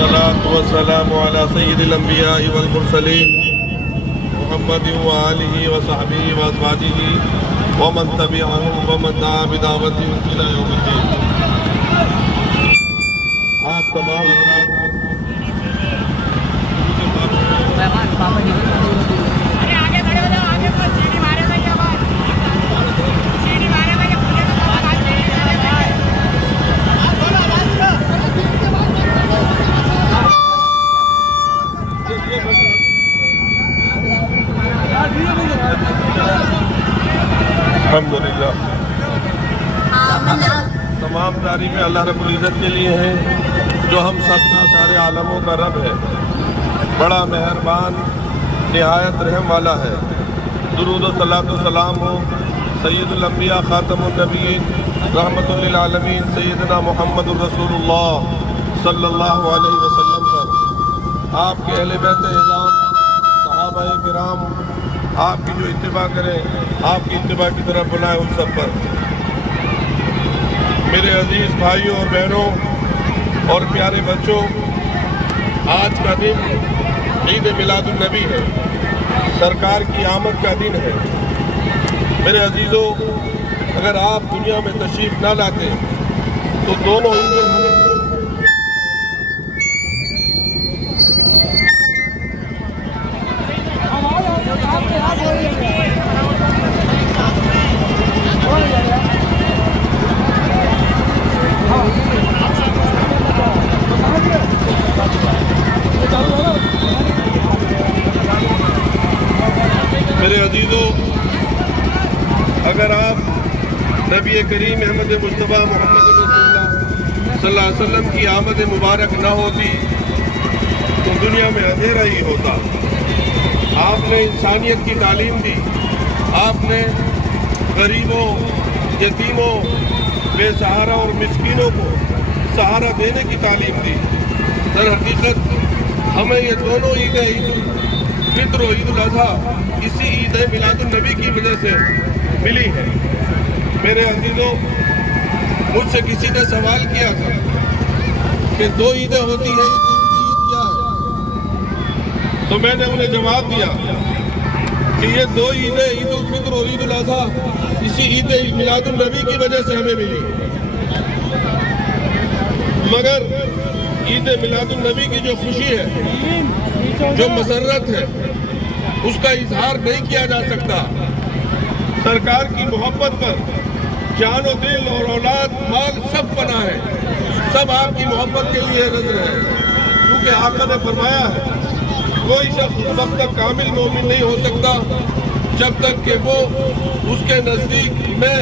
والصلاة والسلام على سيد الأنبياء والمرسلين محمد وآلہ وصحبہ وازواجہ ومن تبعهم ومن دعا بدعوتهم إلى يوم الدين۔ آپ تمام الحمدللہ تمام تعریفیں اللہ رب العزت کے لیے ہیں جو ہم سب کا سارے عالموں کا رب ہے، بڑا مہربان نہایت رحم والا ہے۔ درود و صلاۃ و سلام ہو سید الانبیاء خاتم النبیین رحمت للعالمین سیدنا محمد الرسول اللہ صلی اللہ علیہ وسلم پر، آپ کے اہل بیت اعظام صحابہ کرام آپ کی جو اتباع کریں، آپ کی اتباع کی طرف بلائیں، ان سب پر۔ میرے عزیز بھائیوں اور بہنوں اور پیارے بچوں، آج کا دن عید میلاد النبی ہے، سرکار کی آمد کا دن ہے۔ میرے عزیزوں، اگر آپ دنیا میں تشریف نہ لاتے تو دونوں عیدیں میرے عزیزوں، اگر آپ نبی کریم احمد مصطفیٰ محمد رسول اللہ صلی اللہ علیہ وسلم کی آمد مبارک نہ ہوتی تو دنیا میں اندھیرا ہی ہوتا۔ آپ نے انسانیت کی تعلیم دی، آپ نے غریبوں، یتیموں، بے سہارا اور مسکینوں کو سہارا دینے کی تعلیم دی۔ در حقیقت ہمیں یہ دونوں عیدیں، عید الفطر و عید الاضحیٰ، اسی عید میلاد النبی کی وجہ سے ملی ہے۔ میرے عزیزوں، مجھ سے کسی نے سوال کیا تھا کہ دو عیدیں ہوتی ہیں، عید کیا ہے؟ تو میں نے انہیں جواب دیا کہ یہ دو عیدیں، عید الفطر اور عید الاضحیٰ، اسی عید میلاد النبی کی وجہ سے ہمیں ملی، مگر عید میلاد النبی کی جو خوشی ہے، جو مسرت ہے، اس کا اظہار نہیں کیا جا سکتا۔ سرکار کی محبت پر جان و دل اور اولاد مال سب پناہ ہے، سب آپ کی محبت کے لیے نظر ہے، کیونکہ آقا نے فرمایا ہے کوئی شخص اس وقت تک کامل مومن نہیں ہو سکتا جب تک کہ وہ اس کے نزدیک میں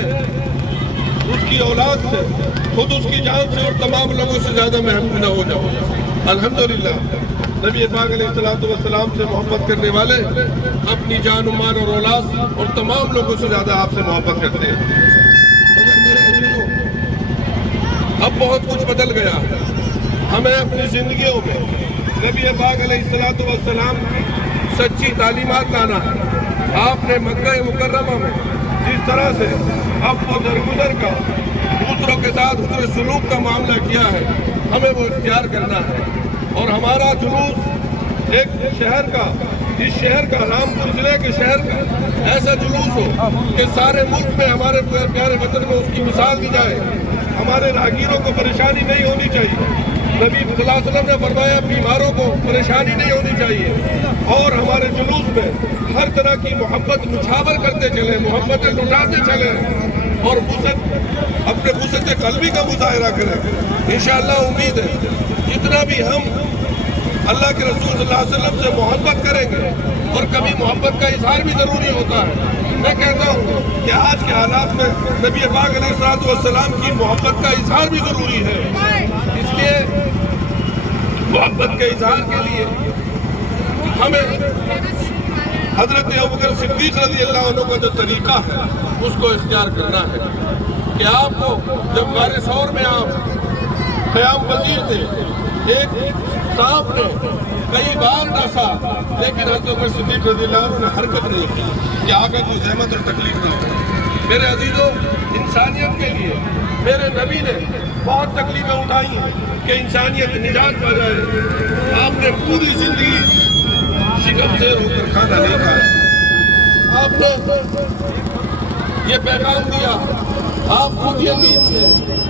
اس کی اولاد سے، خود اس کی جان سے اور تمام لوگوں سے زیادہ محبوب نہ ہو جاؤ۔ الحمدللہ نبی پاک علیہ السلام سے محبت کرنے والے اپنی جان و مال اور اولاد اور تمام لوگوں سے زیادہ آپ سے محبت کرتے ہیں۔ اب بہت کچھ بدل گیا، ہمیں اپنی زندگیوں میں نبی پاک علیہ السلام سچی تعلیمات لانا ہے۔ آپ نے مکہ مکرمہ میں جس طرح سے اب و درگزر کا، دوسروں کے ساتھ حسن سلوک کا معاملہ کیا ہے، ہمیں وہ اختیار کرنا ہے۔ اور ہمارا جلوس ایک شہر کا، اس شہر کا، رامپور ضلع کے شہر کا ایسا جلوس ہو کہ سارے ملک میں ہمارے پیارے وطن میں اس کی مثال دی جائے۔ ہمارے راہگیروں کو پریشانی نہیں ہونی چاہیے، نبی صلی اللہ علیہ وسلم نے فرمایا بیماروں کو پریشانی نہیں ہونی چاہیے، اور ہمارے جلوس میں ہر طرح کی محبت نچھاور کرتے چلیں، محبتیں لٹاتے چلیں، اور اپنے وسعت قلبی کا مظاہرہ کریں۔ انشاءاللہ امید ہے جتنا بھی ہم اللہ کے رسول صلی اللہ علیہ وسلم سے محبت کریں گے، اور کبھی محبت کا اظہار بھی ضروری ہوتا ہے۔ میں کہتا ہوں کہ آج کے حالات میں نبی پاک علیہ السلام کی محبت کا اظہار بھی ضروری ہے، اس لیے محبت کے اظہار کے لیے ہمیں حضرت ابوبکر صدیق رضی اللہ عنہ کا جو طریقہ ہے اس کو اختیار کرنا ہے کہ آپ کو جب غار ثور میں آپ قیام پذیر تھے، ایک سانپ نے کئی بار ڈسا، لیکن حضرت ابوبکر صدیق رضی اللہ عنہ نے حرکت نہیں کی کہ آقا کو زحمت اور تکلیف نہ ہو۔ میرے عزیزوں، انسانیت کے لیے میرے نبی نے بہت تکلیفیں اٹھائی ہیں کہ انسانیت نجات پا جائے۔ آپ نے پوری زندگی شکم زیر ہو کر کھانا نہیں کھایا۔ آپ نے یہ پیغام دیا، آپ خود یتیم تھے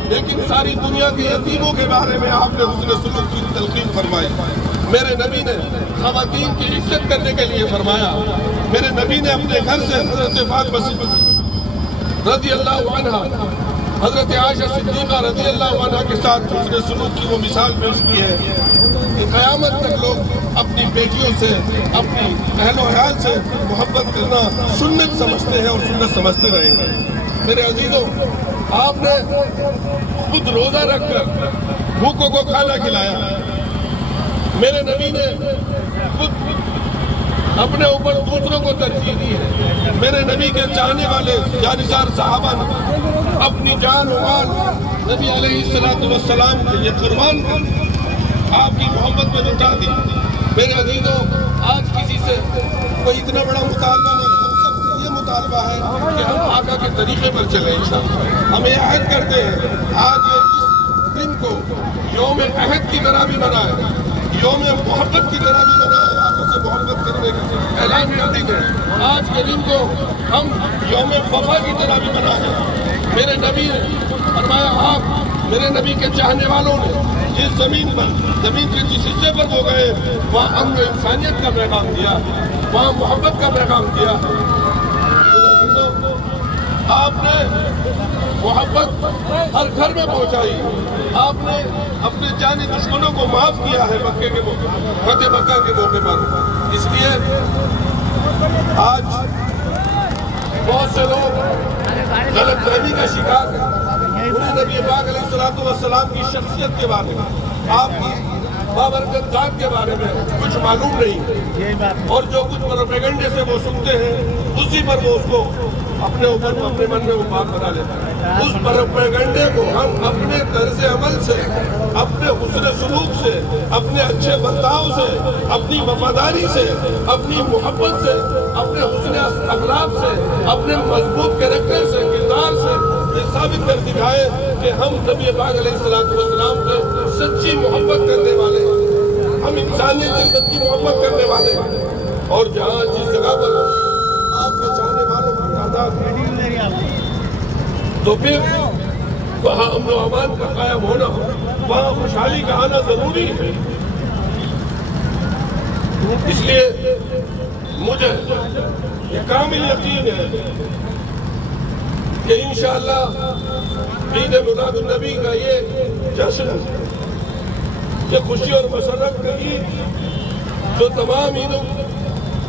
لیکن ساری دنیا کے یتیموں کے بارے میں آپ نے حسن سلوک کی تلقین فرمائی۔ میرے نبی نے خواتین کی عزت کرنے کے لیے فرمایا۔ میرے نبی نے اپنے گھر سے حضرت فاطمہ رضی اللہ عنہ، حضرت عائشہ صدیقہ رضی اللہ عنہ کے ساتھ حسن سلوک کی وہ مثال پیش کی ہے کہ قیامت تک لوگ اپنی بیٹیوں سے، اپنی اہل و عیال سے محبت کرنا سنت سمجھتے ہیں اور سنت سمجھتے رہیں گے۔ میرے عزیزوں، آپ نے خود روزہ رکھ کر بھوکوں کو کھانا کھلایا۔ میرے نبی نے خود اپنے اوپر دوسروں کو ترجیح دی ہے۔ میرے نبی کے چاہنے والے جانثار صحابہ نے اپنی جان و مال نبی علیہ السلام کے یہ قربان آپ کی محبت میں لٹا دی۔ میرے عزیزوں، آج کسی سے کوئی اتنا بڑا مطالبہ نہیں، ہم سب سے یہ مطالبہ ہے کہ ہم آقا کے طریقے پر چلیں انشاءاللہ۔ ہم یہ عہد کرتے ہیں، آج اس دن کو یوم عہد کی طرح بھی منائیں، یوم محبت کی طرح بھی منائیں، آقا سے محبت کرنے کا اعلان کر دیں گے۔ آج کے دن کو ہم یوم وفا کی طرح بھی منائیں۔ میرے نبی نے فرمایا، آپ میرے نبی کے چاہنے والوں نے جس زمین پر، زمین کے جس حصے پر وہ گئے، وہاں امن و انسانیت کا پیغام دیا، وہاں محبت کا پیغام دیا۔ آپ نے محبت ہر گھر میں پہنچائی۔ آپ نے اپنے جانی دشمنوں کو معاف کیا ہے مکے کے موقع پر، فتح مکہ کے موقع پر۔ اس لیے آج بہت سے لوگ غلط فہمی کا شکار ہیں۔ انہیں نبی پاک علیہ السلام کی شخصیت کے بارے میں، آپ کی بابرکت ذات کے بارے میں کچھ معلوم نہیں، اور جو کچھ پروپیگنڈے سے وہ سنتے ہیں اسی پر وہ اس کو اپنے اوپر، اپنے من میں وہ بات بنا لیتے ہیں۔ اس پروپیگنڈے کو ہم اپنے طرز عمل سے، اپنے حسن سلوک سے، اپنے اچھے برتاؤ سے، اپنی وفاداری سے، اپنی محبت سے، اپنے حسن اخلاق سے، اپنے مضبوط کریکٹر سے، کردار سے یہ ثابت کر دکھائے کہ ہم نبی پاک علیہ السلام سے سچی محبت کرنے والے ہیں، ہم انسانیت سے سچی محبت کرنے والے ہیں۔ اور جہاں جس جگہ پر آپ کے چاہنے والوں کی تعداد تو پھر وہاں امن و امان کا قائم ہونا، وہاں خوشحالی کا آنا ضروری ہے۔ اس لیے مجھے یہ کامل یقین ہے کہ انشاءاللہ عید میلاد النبی کا یہ جشن، یہ خوشی اور مسرت کا عید جو تمام عیدوں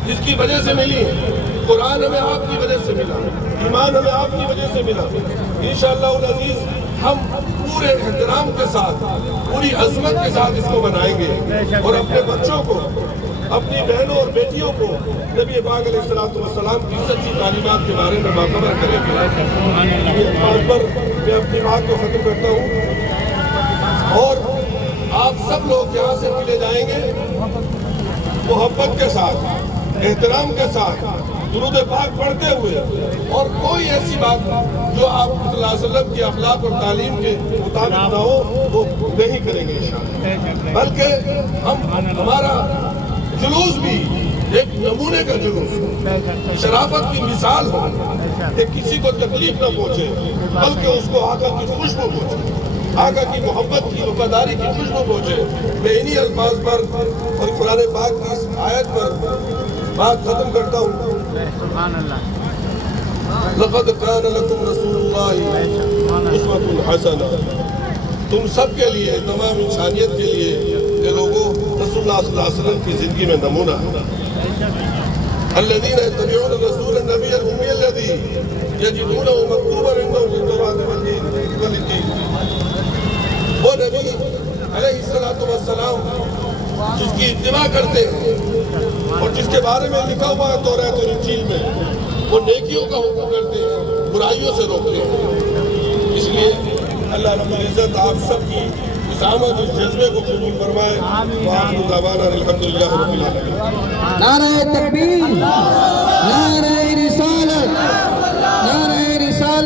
جس کی وجہ سے ملی ہے، قرآن ہمیں آپ کی وجہ سے ملا، ایمان ہمیں آپ کی وجہ سے ملا۔ انشاءاللہ العزیز ہم پورے احترام کے ساتھ، پوری عظمت کے ساتھ اس کو منائیں گے، اور اپنے بچوں کو، اپنی بہنوں اور بیٹیوں کو نبی پاک علیہ السلام کی سچی تعلیمات کے بارے میں باخبر کریں گے۔ اس بات پر میں اپنی بات کو ختم کرتا ہوں، اور آپ سب لوگ یہاں سے ملے جائیں گے محبت کے ساتھ، احترام کے ساتھ، درود پاک پڑھتے ہوئے، اور کوئی ایسی بات جو آپ صلی اللہ علیہ وسلم کی اخلاق اور تعلیم کے مطابق نہ ہو وہ نہیں کریں گے انشاءاللہ۔ بلکہ ہمارا جلوس بھی ایک نمونے کا جلوس ہو، شرافت کی مثال ہو، کہ کسی کو تکلیف نہ پہنچے بلکہ اس کو آقا کی خوشبو پہنچے، آقا کی محبت کی وفاداری کی خوشبو پہنچے۔ میں انہی الفاظ پر اور قرآن پاک کی اس آیت پر بات ختم کرتا ہوں۔ سبحان اللہ۔ لقد كان لكم رسول اللہ اسوۃ حسنہ، تم سب کے لیے، تمام انسانیت کے لیے کہ لوگوں رسول اللہ صلی اللہ علیہ وسلم کی زندگی میں نمونہ ہے۔ الذين يتبعون الرسول النبي الأمي الذي يجدونه مكتوبا عندهم في التوراة والإنجيل۔ وہ نبی علیہ السلام جس کی اتباع کرتے ہیں اور جس کے بارے میں لکھا ہوا ہے توراۃ اور انجیل میں، وہ نیکیوں کا حکم کرتے ہیں، برائیوں سے روکتے ہیں۔ اس لیے اللہ رب العزت آپ سب کی اس آمد، اس جذبے کو قبول فرمائے۔ وآخر دعوانا الحمدللہ رب العالمین۔ نعرہ تکبیر، نعرہ